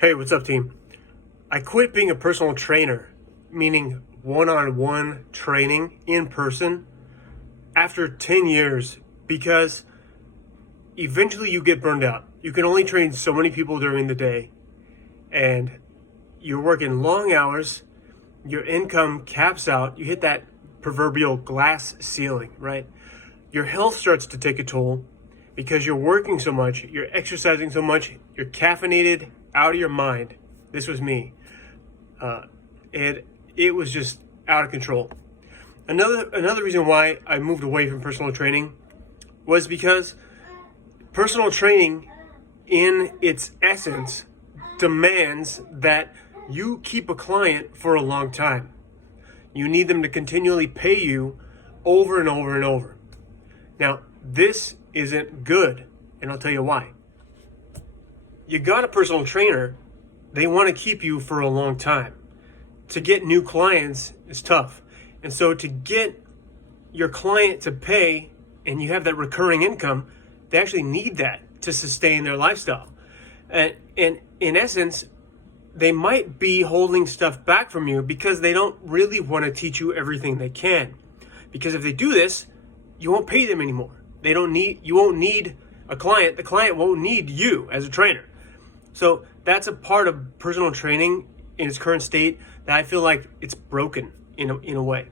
Hey, what's up, team? I quit being a personal trainer, meaning one-on-one training in person, after 10 years because eventually you get burned out. You can only train so many people during the day, and you're working long hours, your income caps out, you hit that proverbial glass ceiling, right? Your health starts to take a toll because you're working so much, you're exercising so much, you're caffeinated out of your mind. This was me. And it was just out of control. Another reason why I moved away from personal training was because personal training in its essence demands that you keep a client for a long time. You need them to continually pay you over and over and over. Now, this isn't good, and I'll tell you why. You got a personal trainer, they want to keep you for a long time. To get new clients is tough. And so to get your client to pay and you have that recurring income, they actually need that to sustain their lifestyle. And in essence, they might be holding stuff back from you because they don't really want to teach you everything they can. Because if they do this, you won't pay them anymore. You won't need a client. The client won't need you as a trainer. So that's a part of personal training in its current state that I feel like it's broken in a way.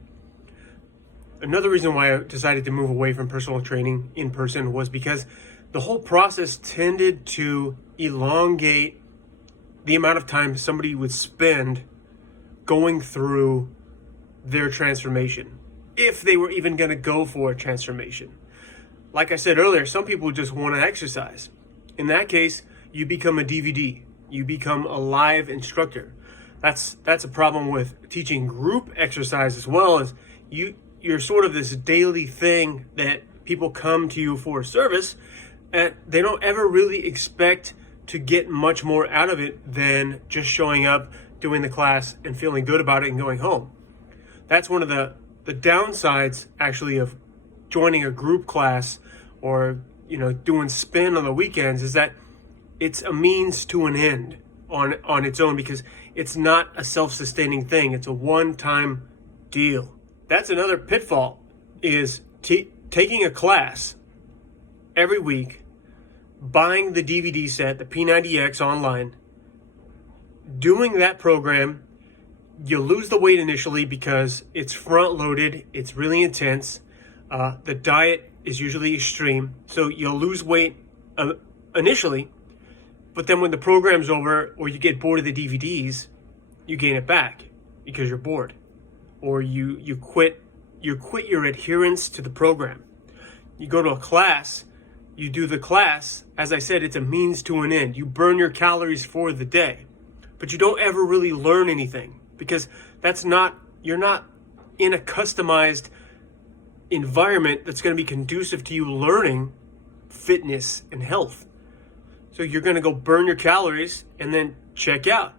Another reason why I decided to move away from personal training in person was because the whole process tended to elongate the amount of time somebody would spend going through their transformation, if they were even going to go for a transformation. Like I said earlier, some people just want to exercise. In that case, you become a DVD. You become a live instructor. That's a problem with teaching group exercise as well. As you're sort of this daily thing that people come to you for service, and they don't ever really expect to get much more out of it than just showing up, doing the class, and feeling good about it and going home. That's one of the downsides, actually, of joining a group class or doing spin on the weekends, is that it's a means to an end on its own, because it's not a self-sustaining thing. It's a one-time deal. That's another pitfall, is taking a class every week, buying the DVD set, the P90X online, doing that program. You lose the weight initially because it's front-loaded, it's really intense. The diet is usually extreme, so you'll lose weight initially, but then when the program's over or you get bored of the DVDs, you gain it back because you're bored, or you quit your adherence to the program. You go to a class, you do the class. As I said, it's a means to an end. You burn your calories for the day, but you don't ever really learn anything, because you're not in a customized environment that's going to be conducive to you learning fitness and health. So you're going to go burn your calories and then check out.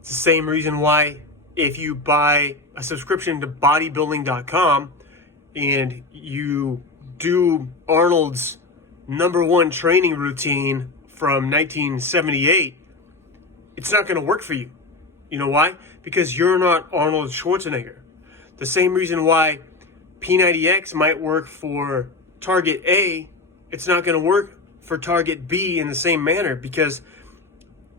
It's the same reason why if you buy a subscription to bodybuilding.com and you do Arnold's #1 training routine from 1978, it's not going to work for you. You know why? Because you're not Arnold Schwarzenegger. The same reason why P90X might work for target A, it's not going to work for target B in the same manner, because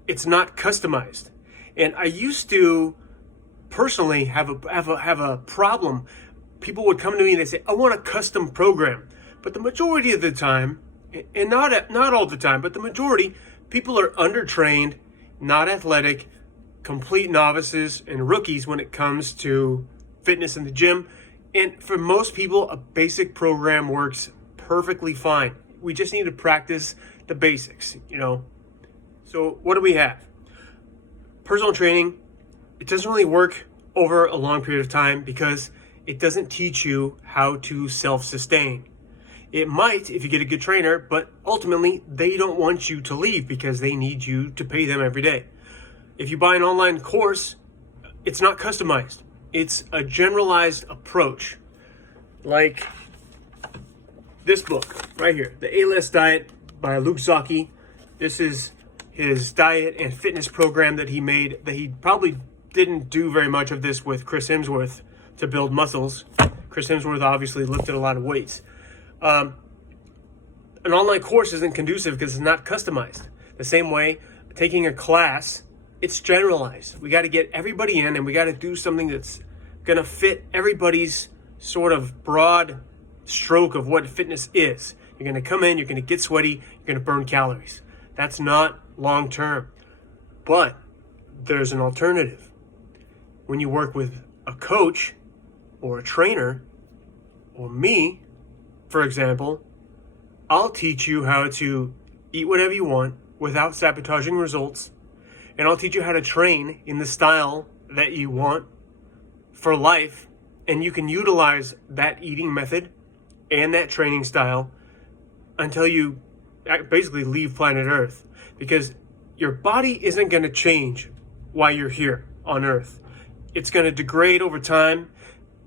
it's not customized. And I used to personally have a problem. People would come to me and they say, I want a custom program. But the majority of the time, and not all the time, but the majority, people are undertrained, not athletic, complete novices and rookies when it comes to fitness in the gym. And for most people, a basic program works perfectly fine. We just need to practice the basics, So what do we have? Personal training, it doesn't really work over a long period of time because it doesn't teach you how to self-sustain. It might if you get a good trainer, but ultimately they don't want you to leave because they need you to pay them every day. If you buy an online course, it's not customized. It's a generalized approach. Like this book right here, The A-List Diet by Luke Zocchi. This is his diet and fitness program that he made, that he probably didn't do very much of this with Chris Hemsworth to build muscles. Chris Hemsworth obviously lifted a lot of weights. An online course isn't conducive because it's not customized. The same way, taking a class, it's generalized. We got to get everybody in, and we got to do something that's going to fit everybody's sort of broad stroke of what fitness is. You're going to come in, you're going to get sweaty, you're going to burn calories. That's not long term. But there's an alternative. When you work with a coach or a trainer, or me, for example, I'll teach you how to eat whatever you want without sabotaging results. And I'll teach you how to train in the style that you want for life. And you can utilize that eating method and that training style until you basically leave planet Earth. Because your body isn't going to change while you're here on Earth. It's going to degrade over time.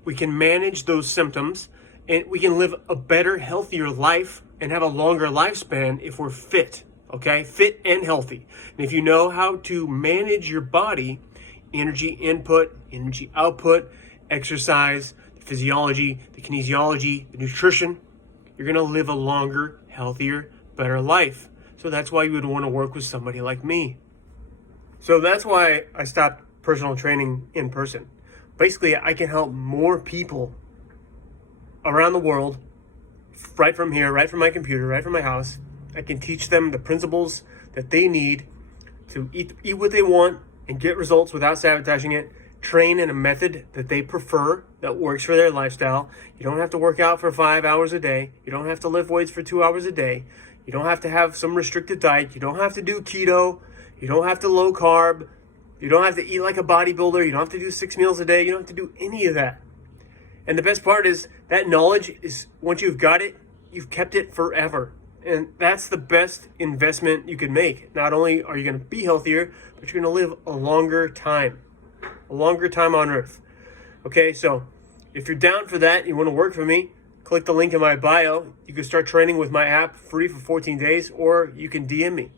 We can manage those symptoms, and we can live a better, healthier life and have a longer lifespan if we're fit, okay? Fit and healthy. And if you know how to manage your body, energy input, energy output, exercise, the physiology, the kinesiology, the nutrition, you're going to live a longer, healthier, better life. So that's why you would want to work with somebody like me. So that's why I stopped personal training in person. Basically, I can help more people around the world, right from here, right from my computer, right from my house. I can teach them the principles that they need to eat what they want and get results without sabotaging it. Train in a method that they prefer, that works for their lifestyle. You don't have to work out for 5 hours a day. You don't have to lift weights for 2 hours a day. You don't have to have some restricted diet. You don't have to do keto. You don't have to low carb. You don't have to eat like a bodybuilder. You don't have to do 6 meals a day. You don't have to do any of that. And the best part is that knowledge is, once you've got it, you've kept it forever. And that's the best investment you can make. Not only are you going to be healthier, but you're going to live a longer time on Earth. Okay, so if you're down for that, you want to work for me, click the link in my bio. You can start training with my app free for 14 days, or you can DM me.